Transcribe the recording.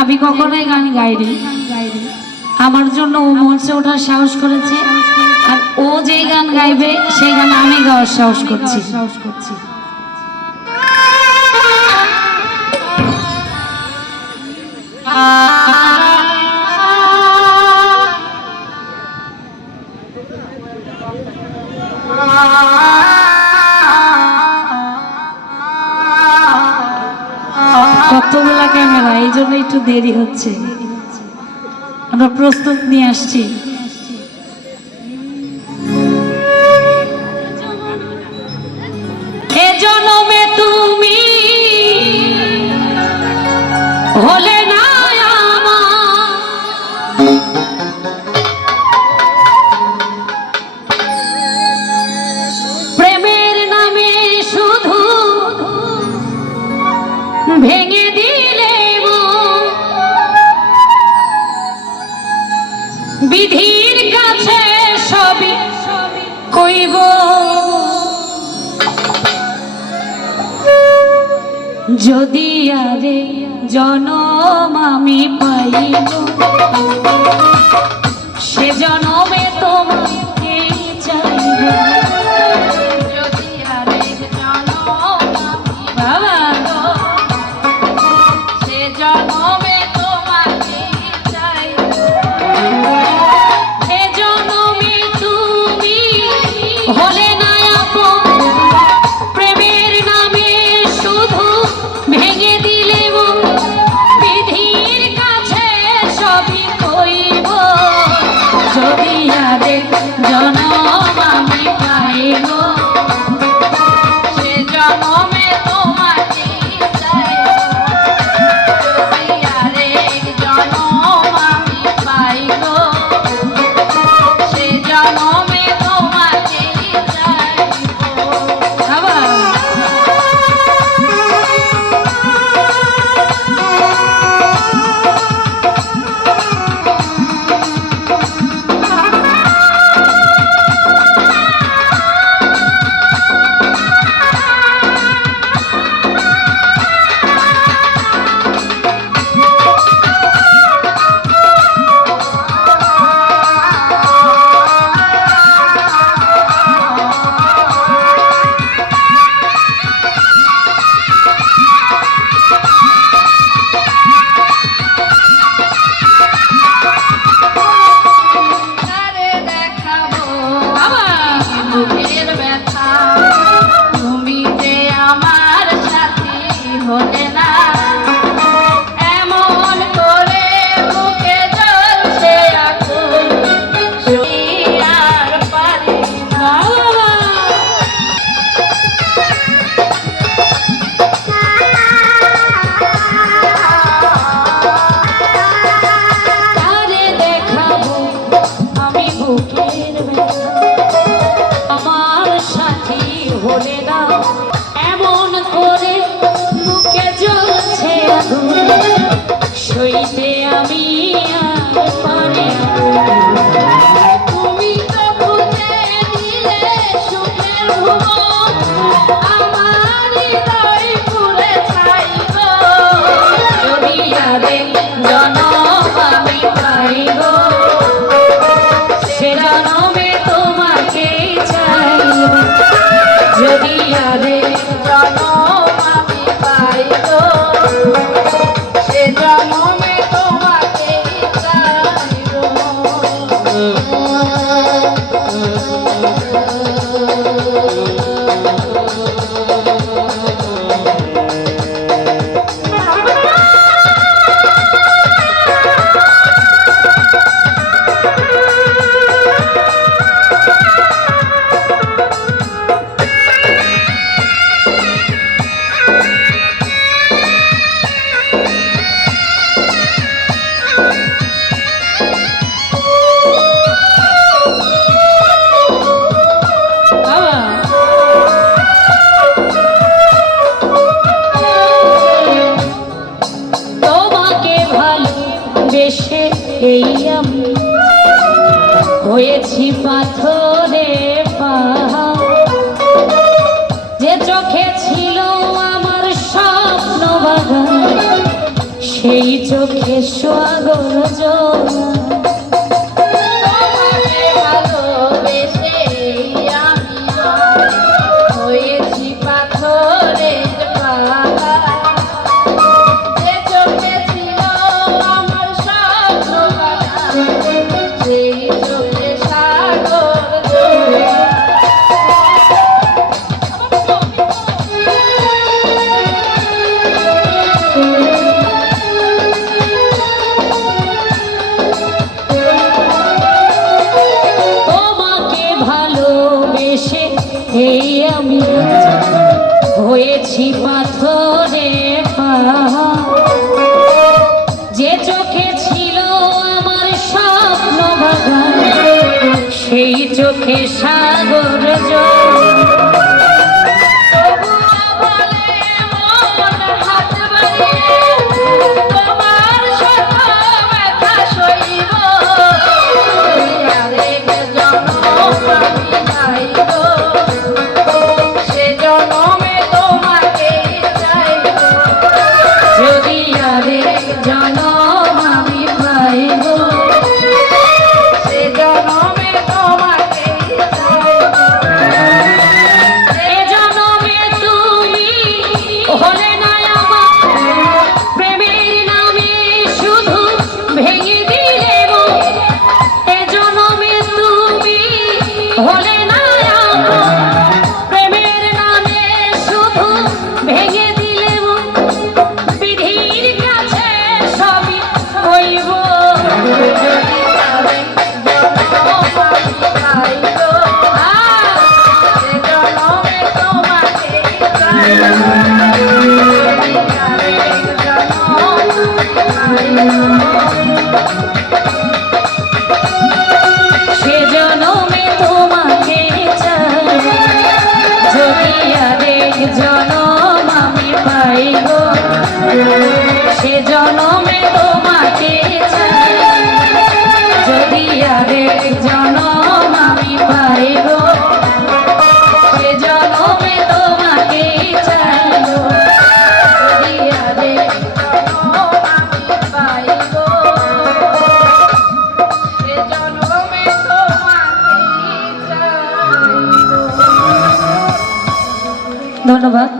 আমি কখনোই গান গাইনি, আমার জন্য ও মঞ্চে ওঠার সাহস করেছে, আর ও যে গান গাইবে সেই গান আমি গাওয়ার সাহস করছি। কতগুলা ক্যামেরা, এই জন্য একটু দেরি হচ্ছে। আমরা প্রস্তুত নিয়ে আসছি। এ জন্মে তুমি হলে না আমার, প্রেমের নামে শুধু ভেঙে দিলে বিধির কাছে সবই কইব, যদি আরে জনম আমি পাইব, সে জনমে তোমাকে চাইব, যদি আরে জনম আমি পাইব, সে জনমে তোমাকে চাইব, এ জনমে তুমি হলে না আপন, প্রেমের নামে শুধু ভেঙে দিলে মন, বিধির কাছে সবই কইব, যদি আরে জনম আমি পাইব, সে জনমে তোমাকে চাইব, যদি আরে জনম আমি পাইব, সে জনমে তোমাকে চাইব। আবার বুকের ব্যথা, তুমি যে আমার সাথী হলে না, এমন করে বুকে জ্বলছে আগুন, সই আর পারি না। তারে দেখাবো আমি বুকের ব্যথা, আমার সাথী হলে না, এমন করে বুকে জ্বলছে আগুন, সইতে আমি আর পারি না। তুমি তো খুঁজে দিলে সুখের ভুবন, আমার হৃদয় পুড়ে ছাইব, যদি আরে জনম আমি পাইব, সে জনমে তোমাকে চাইব, যদি আরে জনম আমি পাইব, সে জনমে তোমাকে চাইব। চোখে সাগর জল তোমাকে ভালোবেসে আমি হয়েছি পাথরের পাহাড়। যে চোখে ছিল আমার স্বপ্ন বাগান, সেই চোখে সাগর জোয়ার। তোমাকে ভালোবেসে এই আমি হয়েছি পাথরে পাহাড়। যে চোখে ছিল আমার স্বপ্ন বাগান, সেই চোখে সাগর জল তবুও বলে মন হাত বাড়িয়ে, তোমার শত ব্যথা সইব। আরেক জনম আমি চাইব, সে জনমে তোমাকেই চাইব। যদি আরেক জনম আমি পাইব, সে জনমে তোমাকেই চাইব। এ জনমে তুমি হলে না আমার, প্রেমের নামে শুধু ভেঙে দিলে মন। এ জনমে তুমি হলে না আমার, প্রেমের নামে শুধু ভেঙে দিলে মন। বিধির কাছে সবই হইব, যদি আরেক জনম আমি পাইব, সে জনমে তোমাকেই চাইব। যদি আরেক জনম সে জনমে তোমাকে চাই। যদি আরেক জনম আমি পাইব, সে জনমে তোমাকে চাই। যদি আরেক জনম আমি পাইব, সে জনমে তোমাকে চাইব। যদি আরেক জনম আমি পাইব, সে জনমে তোমাকেই চাইব। ধন্যবাদ।